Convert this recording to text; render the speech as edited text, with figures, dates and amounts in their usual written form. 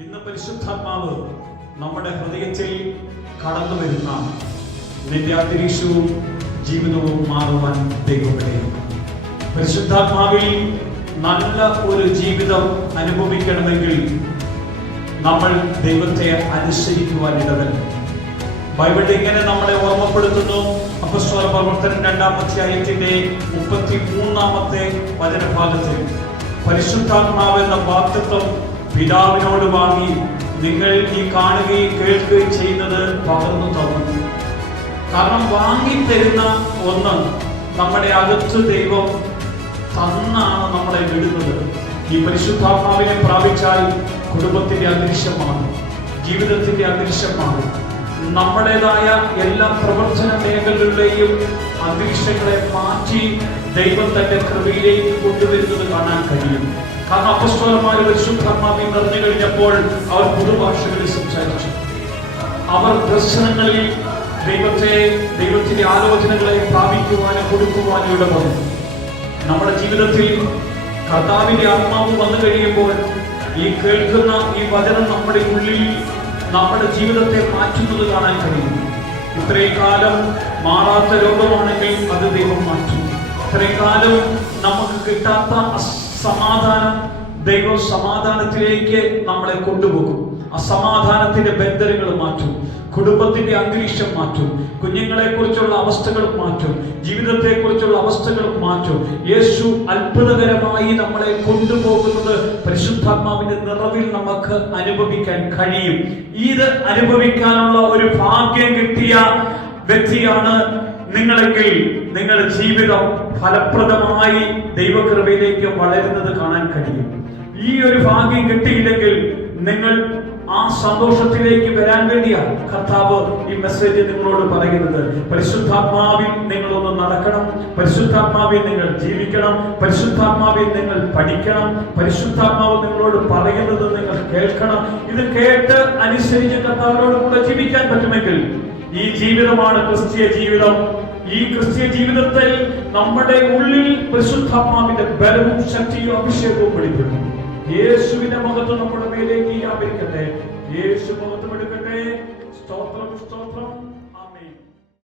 ഇന്ന് പരിശുദ്ധാത്മാവ് നമ്മുടെ ഹൃദയത്തിൽ കടന്നു വരുന്ന നിന്റെ അന്തരീക്ഷവും ജീവിതവും മാറുവാൻ ദൈവമിടയാണ്. പരിശുദ്ധാത്മാവിൽ നല്ല ഒരു ജീവിതം അനുഭവിക്കണമെങ്കിൽ നമ്മൾ ദൈവത്തെ അനുസരിക്കുവാൻ ഇടവരുന്നു. ബൈബിൾ ഇങ്ങനെ നമ്മളെ ഓർമ്മപ്പെടുത്തുന്നു. അപ്പോസ്തല പ്രവർത്തനം 2-ാം അധ്യായത്തിന്റെ 33-ാമത്തെ വചനഭാഗത്തിൽ പരിശുദ്ധാത്മാവ് എന്ന വാഗ്ദത്തം പിതാവിനോട് വാങ്ങി നിങ്ങൾ ഈ കാണുകയും കേൾക്കുകയും ചെയ്യുന്നത് പകർന്നു തന്നു. കാരണം വാങ്ങിത്തരുന്ന ഒന്ന് നമ്മുടെ അകത്ത് ദൈവം തന്നാണ് നമ്മളെ വിടുന്നത്. ഈ പരിശുദ്ധാത്മാവിനെ പ്രാപിച്ചാൽ കുടുംബത്തിന്റെ അന്തരീക്ഷമാണ്, ജീവിതത്തിന്റെ അന്തരീക്ഷമാണ്, നമ്മുടേതായ എല്ലാ പ്രവർത്തന മേഖലകളിലെയും അന്തരീക്ഷങ്ങളെ മാറ്റി ദൈവം തന്റെ കൃപയിലേക്ക് കൊണ്ടുവരുന്നത് കാണാൻ കഴിയും. കാരണം അപ്പോസ്തലന്മാർ പരിശുദ്ധാത്മാവിൽ നിറഞ്ഞു കഴിഞ്ഞപ്പോൾ അവർ പുതുഭാഷകളിൽ സംസാരിച്ചു. അവർ ദർശനങ്ങളിൽ ദൈവത്തിന്റെ ആലോചനകളെ പ്രാപിക്കുവാനും കൊടുക്കുവാനും ഇടപെടും. നമ്മുടെ ജീവിതത്തിൽ കർത്താവിന്റെ ആത്മാവ് വന്നു കഴിയുമ്പോൾ ഈ കേൾക്കുന്ന ഈ വചനം നമ്മുടെ ഉള്ളിൽ നമ്മുടെ ജീവിതത്തെ മാറ്റുന്നത് കാണാൻ കഴിയും. ഇത്രയും കാലം മാറാത്ത രോഗമാണെങ്കിൽ അത് ദൈവം മാറ്റും. ഇത്രയും കാലം നമുക്ക് കിട്ടാത്ത സമാധാനം ദൈവം സമാധാനത്തിലേക്ക് നമ്മളെ കൊണ്ടുപോകും. അസമാധാനത്തിന്റെ ബന്ധനങ്ങൾ മാറ്റും, കുടുംബത്തിന്റെ അന്തരീക്ഷം മാറ്റും, കുഞ്ഞുങ്ങളെ കുറിച്ചുള്ള അവസ്ഥകൾ മാറ്റും, ജീവിതത്തെ കുറിച്ചുള്ള അവസ്ഥകൾ മാറ്റും. യേശു അത്ഭുതകരമായി നമ്മളെ കൊണ്ടുപോകുന്നത് പരിശുദ്ധാത്മാവിന്റെ നിറവിൽ നമുക്ക് അനുഭവിക്കാൻ കഴിയും. ഇത് അനുഭവിക്കാനുള്ള ഒരു ഭാഗ്യം കിട്ടിയ വ്യക്തിയാണ് നിങ്ങളെങ്കിൽ നിങ്ങളുടെ ജീവിതം ഫലപ്രദമായി ദൈവകൃപയിലേക്ക് വളരുന്നത് കാണാൻ കഴിയും. ഈ ഒരു ഭാഗ്യം കിട്ടിയില്ലെങ്കിൽ നിങ്ങൾ ആ സന്തോഷത്തിലേക്ക് വരാൻ വേണ്ടിയാണ് കർത്താവ് ഈ മെസ്സേജ് നിങ്ങളോട് പറയുന്നത്. പരിശുദ്ധാത്മാവിൽ നിങ്ങളൊന്ന് നടക്കണം, പരിശുദ്ധാത്മാവിൽ നിങ്ങൾ ജീവിക്കണം, പരിശുദ്ധാത്മാവിൽ നിങ്ങൾ പഠിക്കണം, പരിശുദ്ധാത്മാവ് നിങ്ങളോട് പറയുന്നത് നിങ്ങൾ കേൾക്കണം. ഇത് കേട്ട് അനുസരിച്ച് കർത്താവിനോട് കൂടെ ജീവിക്കാൻ പറ്റുമെങ്കിൽ ഈ ജീവിതമാണ് ക്രിസ്തീയ ജീവിതം. ഈ ക്രിസ്തീയ ജീവിതത്തിൽ നമ്മുടെ ഉള്ളിൽ പരിശുദ്ധാത്മാവിന്റെ ബലവും ശക്തിയും അഭിഷേകവും വെളിപ്പെടുന്നു. യേശുവിന്റെ മഹത്വം നമ്മുടെ മേലേക്ക് വ്യാപരിക്കട്ടെ. യേശു മഹത്വം എടുക്കട്ടെ.